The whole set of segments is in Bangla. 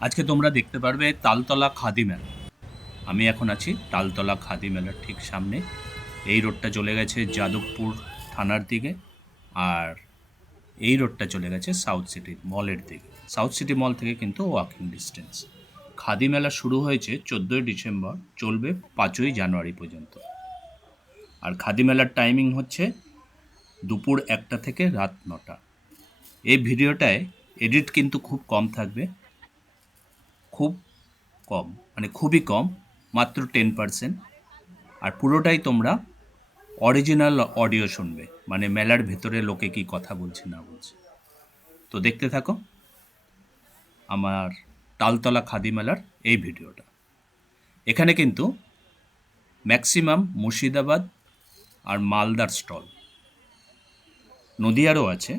আজকে তোমরা দেখতে পারবে তালতলা খাদি মেলা। আমি এখন আছি তালতলা খাদি মেলার ঠিক সামনে। এই রোডটা চলে গেছে যাদবপুর থানার দিকে আর এই রোডটা চলে গেছে সাউথ সিটি মলের দিকে। সাউথ সিটি মল থেকে কিন্তু ওয়াকিং ডিস্টেন্স খাদি মেলা শুরু হয়েছে চোদ্দোই ডিসেম্বর, চলবে পাঁচই জানুয়ারি পর্যন্ত। আর খাদি মেলার টাইমিং হচ্ছে দুপুর একটা থেকে রাত নটা। এই ভিডিওটায় এডিট কিন্তু খুব কম থাকবে। খুব কম মানে খুবই কম, মাত্র টেন পার্সেন্ট আর পুরোটাই তোমরা অরিজিনাল অডিও শুনবে মানে মেলার ভেতরে লোকে কি কথা বলছে না বলছে। তো দেখতে থাকো আমার তালতলা খাদি মেলার এই ভিডিওটা। এখানে কিন্তু ম্যাক্সিমাম মুর্শিদাবাদ আর মালদার স্টল। নদিয়ারও আছে,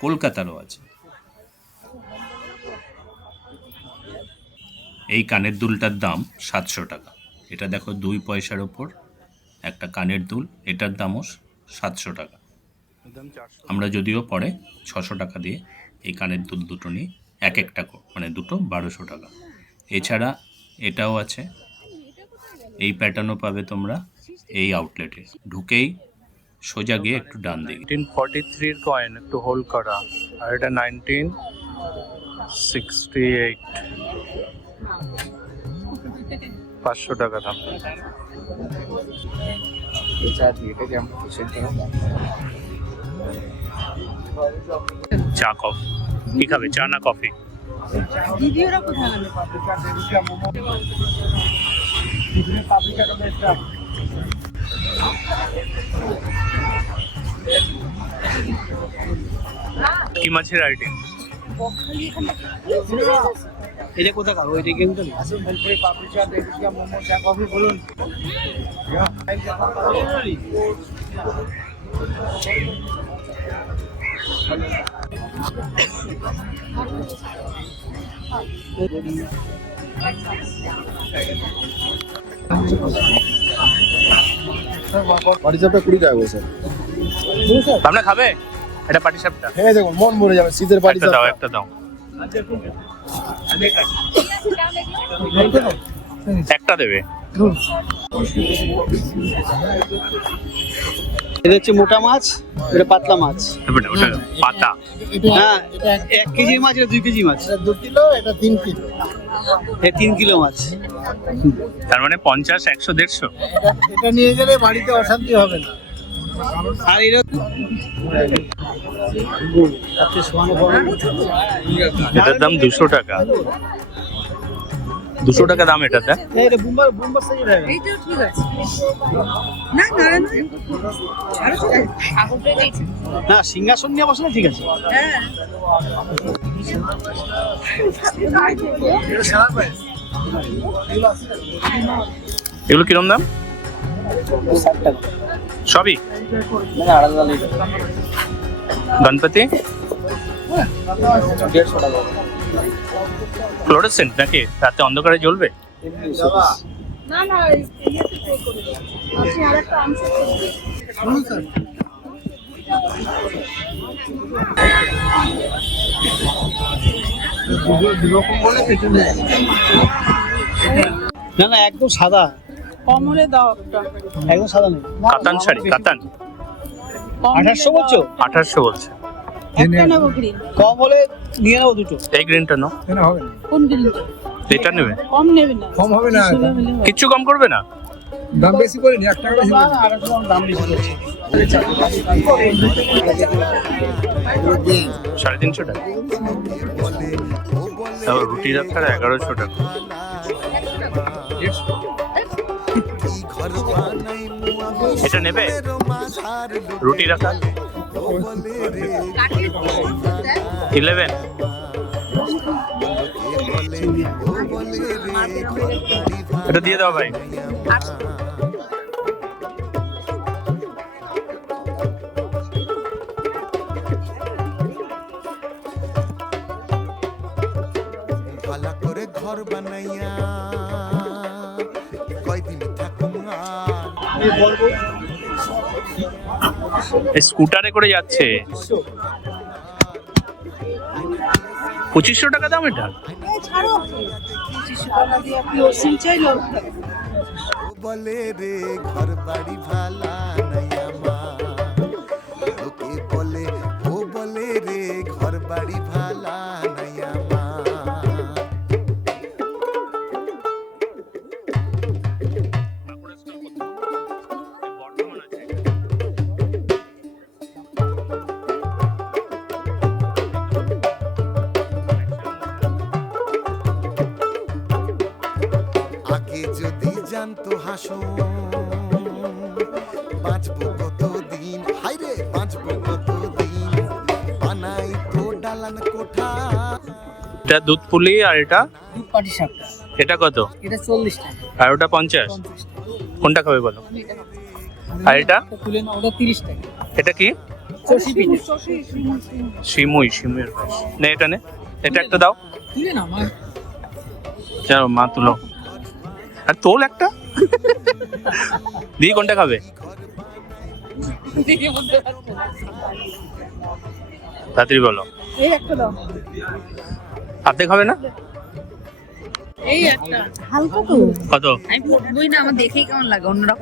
কলকাতারও আছে। এই কানের দুলটার দাম সাতশো টাকা। এটা দেখো দুই পয়সার ওপর একটা কানের দুল, এটার দামও সাতশো টাকা। আমরা যদিও পরে ছশো টাকা দিয়ে এই কানের দুল দুটো নিই, এক একটা মানে দুটো বারোশো টাকা। এছাড়া এটাও আছে। এই প্যাটার্নও পাবে তোমরা এই আউটলেটে ঢুকেই সোজা গিয়ে একটু ডান দিকে। নাইনটিন ফর্টি থ্রির কয়েন একটু হোল্ড করা, আর এটা নাইনটিন সিক্সটি এইট পাঁচশো টাকা দাম। চা কফি। কি খাবে? চা না কফি? কি মাছের আইটেম? এটা কোথাকার? ওইটা কিন্তু নেই পাটিসাপটা কুড়ি টাকা করে স্যার আপনার খাবে? এটা পাটি সাপটা হ্যাঁ দেখুন মন ভরে যাবে শীতের একটা দাও একটা দাও। একটা দেবে। এটা হচ্ছে মোটা মাছ এটা পাতলা মাছ। ওটা পাতা। হ্যাঁ এক কেজির মাছ এটা দুই কেজি মাছ। দু কিলো এটা তিন কিলো। এটা তিন কিলো মাছ। তার মানে পঞ্চাশ একশো দেড়শো? এটা নিয়ে গেলে বাড়িতে অশান্তি হবে না। আর এটা এটার দাম দুশো টাকা। দুশো টাকা দাম এটাতে? ঠিক আছে। না সিংহাসন নিয়ে বসলে ঠিক আছে। হ্যাঁ। এগুলো কিরম দাম? সবই? মানে আলাদা গণপতি? ফ্লোরেসেন্ট নাকি? রাতে অন্ধকারে জ্বলবে? না না একদম সাদা। কমলে দাও একদম সাদা নেই। কাতান শাড়ি কাতান। আঠাশশো বলছো? আঠাশশো বলছে। একটা নেব কম হলে নিয়ে নেব দুটো। এই গ্রিনটা নাও। হবে না? কোন গ্রিনটা এটা নেবে। কম নেবে না। কম হবে না ষোলো হলে হবে। কিচ্ছু কম করবে না? দাম বেশি করে নি এক টাকা বেশি না, দাম বেশি করছে। সাড়ে তিনশো টাকা। তারপর রুটি রাখার এগারোশো টাকা। এটা নেবে? রুটি রাখা? ইলেভেন এটা দিয়ে দাও ভাই। ভালা করে ঘর বানাইয়া কয়দিন থাকুম আর? স্কুটারে করে যাচ্ছে। পঁচিশশো টাকা দাম এটা? বলে রে ঘর বাড়ি ভালা বলে, ও বলে রে ঘর বাড়ি জানতো বাঁচবো কতদিন? হাইরে বাঁচবো কতদিন? বানাই তো ডালান কোঠা। এটা দুধ পুলি আর এটা? দুধ পাটি সাপটা। এটা কত? এটা চল্লিশ টাকা। আর ওটা পঞ্চাশ? কোনটা খাবে বলো। আর এটা? এটা তুলে না ওটা তিরিশ টাকা। এটা কি? সিমুই সিমুইয়ের নে এটা নে। এটা একটা দাও। তুলে না মা তুলো। আর তোল একটা। দিয়ে কোনটা খাবে? তাড়াতাড়ি বলো। এই হাতে খাবে না? এই একটা। হালকা তো। কত? আমি না আমার দেখেই কেমন লাগে অন্যরা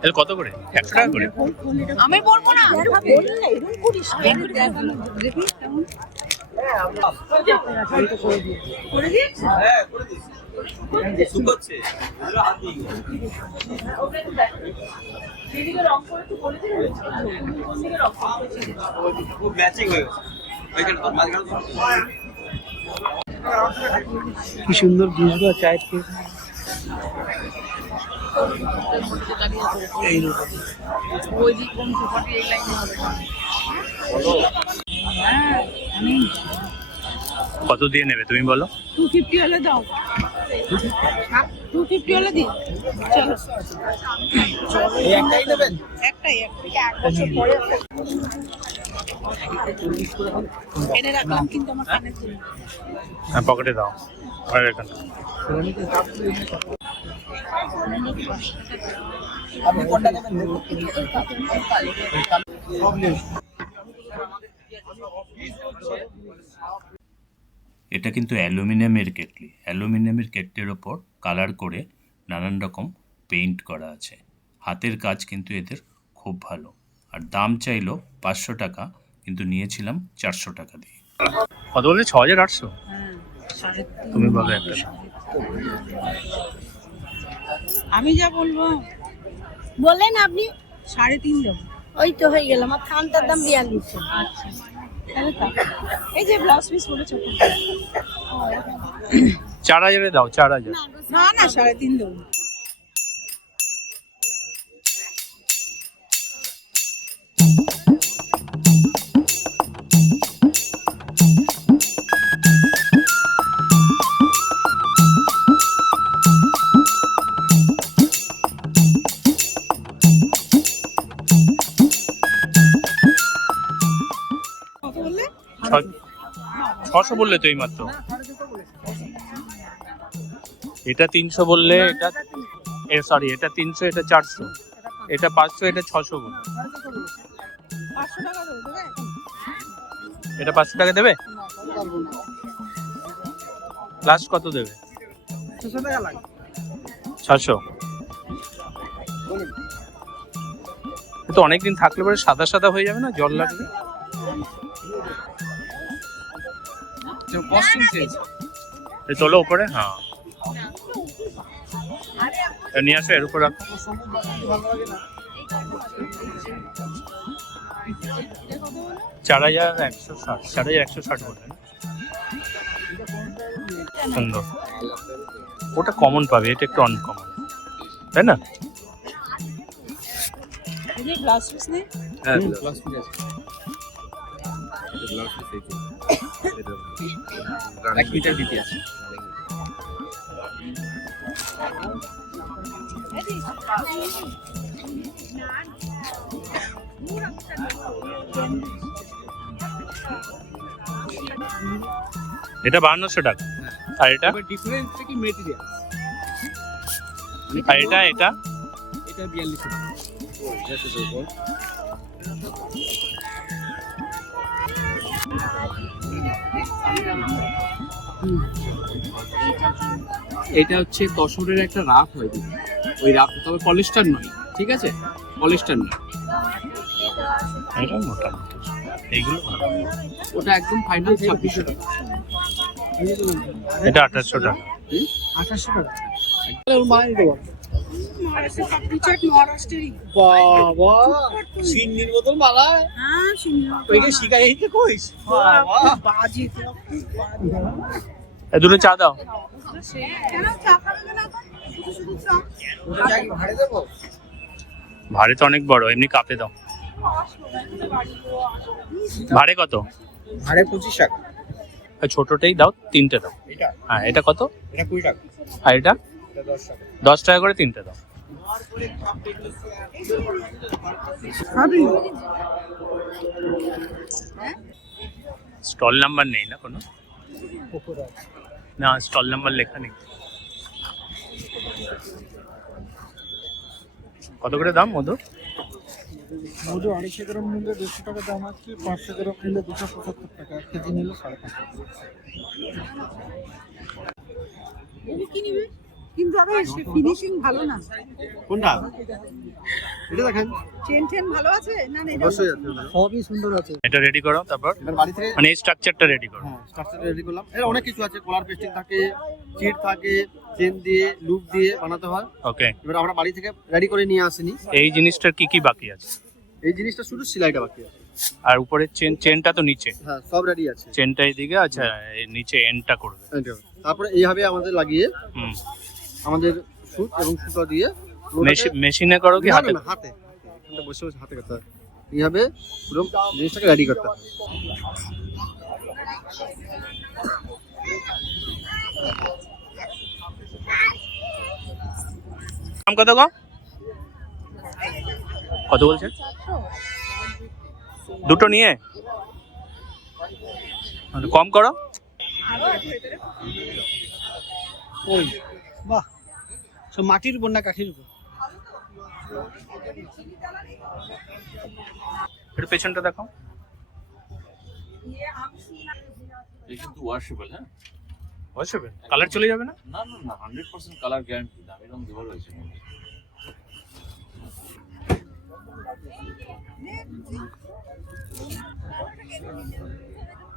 তাহলে কত করে? একশো টাকা করে। আমি না। করে কি সুন্দর ভিজবা চায়ের খেয়ে এই রকম। ওই দিক কোন সুপারি এই লাইনে হবে কত দিয়ে নেবে তুমি বলো? টু ফিফটি হলে দাও। টু ফিফটি হলে দিন। চলো। একটাই নেবেন? একটাই একটাই। এক বছর পরে এনে রাখলাম কিন্তু আমার কানের জন্য। হ্যাঁ পকেটে দাও। আর এখানে আপনি কোনটা নেবেন? এটা কিন্তু অ্যালুমিনিয়ামের কেটলি। অ্যালুমিনিয়ামের কেটলির ওপর কালার করে নানান রকম পেইন্ট করা আছে। হাতের কাজ কিন্তু এদের খুব ভালো। আর দাম চাইলো পাঁচশো টাকা কিন্তু নিয়েছিলাম চারশো টাকা দিয়ে। কত বললে? ছ হাজার আটশো? তুমি বলো একটা। আমি যা বলব বলেন আপনি সাড়ে তিন দেবো ওই তো হয়ে গেল আমার থানটার দাম বিয়াল্লিশ আচ্ছা। এই যে ব্লাউজ পিস চার হাজারে দাও চার হাজার। না না সাড়ে তিন দেবো। ছশো বললে তো এই মাত্র এটা তিনশো বললে এটা এ সরি এটা তিনশো, এটা চারশো। এটা পাঁচশো, এটা ছশো বললে। এটা পাঁচশো টাকা দেবে? লাস্ট কত দেবে? ছশো। তো অনেকদিন থাকলে পরে সাদা সাদা হয়ে যাবে না? জল লাগবে? কস্টিং চেঞ্জ এ চলো উপরে? হ্যাঁ। নিয়ে আসো এর উপর রাখো। চার হাজার একশো ষাট চার হাজার একশো ষাট বললেন। সুন্দর। ওটা কমন পাবে এটা একটু আনকমন তাই না? হ্যাঁ। এক মিটার দিতে আছে। এটা বাহান্নশো টাকা। আর এটা? কি মেটেরিয়াল আর এটা এটা? এটা বিয়াল্লিশ টাকা। এটা হচ্ছে তসরের একটা রাফ হয়। ওই রাফ তবে পলিস্টার নয় ঠিক আছে? পলিস্টার নয়। এটা মোটামুটি এইগুলো ওটা একদম ফাইনাল ছাব্বিশশো টাকা। এটা আঠাশশো টাকা। আঠাশশো টাকা। মহারাষ্ট্রেরই। বাবা সিন্নির মতন মালা? হ্যাঁ শুনি ওইকে শিখাই দিতে কইস? বাবা বাজে তো এ দুটো চা দাও। কেন চা খাবে না শুধু শুধু চা। ওটা কি ভাড়ে দেবো? ভাড়ে তো অনেক বড় এমনি কাপে দাও। ভাড়ে কত? ভাড়ে পঁচিশ টাকা। ছোটটাই দাও তিনটে দাও। এটা। হ্যাঁ এটা কত? এটা কুড়ি টাকা। আর এটা? দশ টাকা করে তিনটে দাও। স্টল নাম্বার নেই না কোনো? না স্টল নাম্বার লেখা নেই। কত করে দাম মধু? মধু আড়াইশো গ্রাম নিলে দেড়শো টাকা দাম আছে পাঁচশো গ্রাম নিলে দুশো পঁচাত্তর টাকা এক কেজি নিলে সাড়ে পাঁচশো কিন্তু আবার ফিনিশিং ভালো না। কোনটা? এটা দেখেন। চেন টেন ভালো আছে? না না এটা অবশ্যই আছে। সবই সুন্দর আছে। এটা রেডি করো তারপর। মানে এই স্ট্রাকচারটা রেডি করো। হ্যাঁ স্ট্রাকচার রেডি করলাম। এর অনেক কিছু আছে। কলার পেস্টিং থাকে চিট থাকে চেন দিয়ে লুপ দিয়ে বানাতে হয়। ওকে এবার আমরা বাড়ি থেকে রেডি করে নিয়ে আসিনি। এই জিনিসটার কি কি বাকি আছে? এই জিনিসটা শুধু সেলাইটা বাকি আছে। আর উপরের চেন চেনটা তো নিচে। হ্যাঁ সব রেডি আছে। চেনটা এদিকে আচ্ছা নিচে এন্ডটা করবে। তারপরে এইভাবে আমাদের লাগিয়ে হুম। আমাদের সুত এবং সুতা দিয়ে মেশি- মেশিনে করো কি হাতে? হাতে। বসে বসে হাতে করতে হয়। এইভাবে পুরো জিনিসটাকে রেডি করতে হয়। দাম কত গো? কত বলছে দুটো নিয়ে? কম করো। বাহ। সব মাটির উপর না কাঠির উপর। একটু পেছনটা দেখো। এটা কিন্তু ওয়াশেবল হ্যাঁ? কালার চলে যাবে না? না না না হান্ড্রেড পার্সেন্ট কালার গ্যারান্টি দামি রং দেওয়া রয়েছে।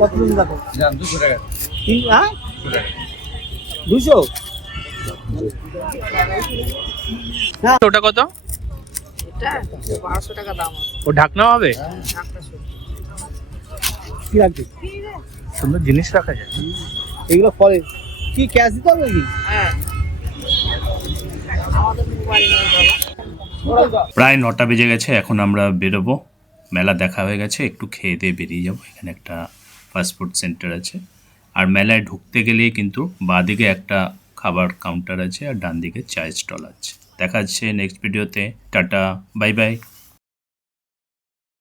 কত দিন দেখো দুশো তিন হ্যাঁ দুশো? ওটা কত? টাকা দাম ও ঢাকনা হবে? কি লাগবে? সুন্দর জিনিস রাখা যায়। এগুলো ফলে কি ক্যাশ দিতে হবে নাকি? হ্যাঁ। প্রায় নটা বেজে গেছে এখন আমরা বেরোবো। মেলা দেখা হয়ে গেছে, একটু খেয়ে দিয়ে বেরিয়ে যাব। এখানে একটা ফাস্টফুড সেন্টার আছে। আর মেলায় ঢুকতে গেলেই কিন্তু বাঁদিকে একটা খাবার কাউন্টার আছে আর ডান দিকে চায়ের স্টল আছে। দেখা যাচ্ছে নেক্সট ভিডিওতে টাটা বাই বাই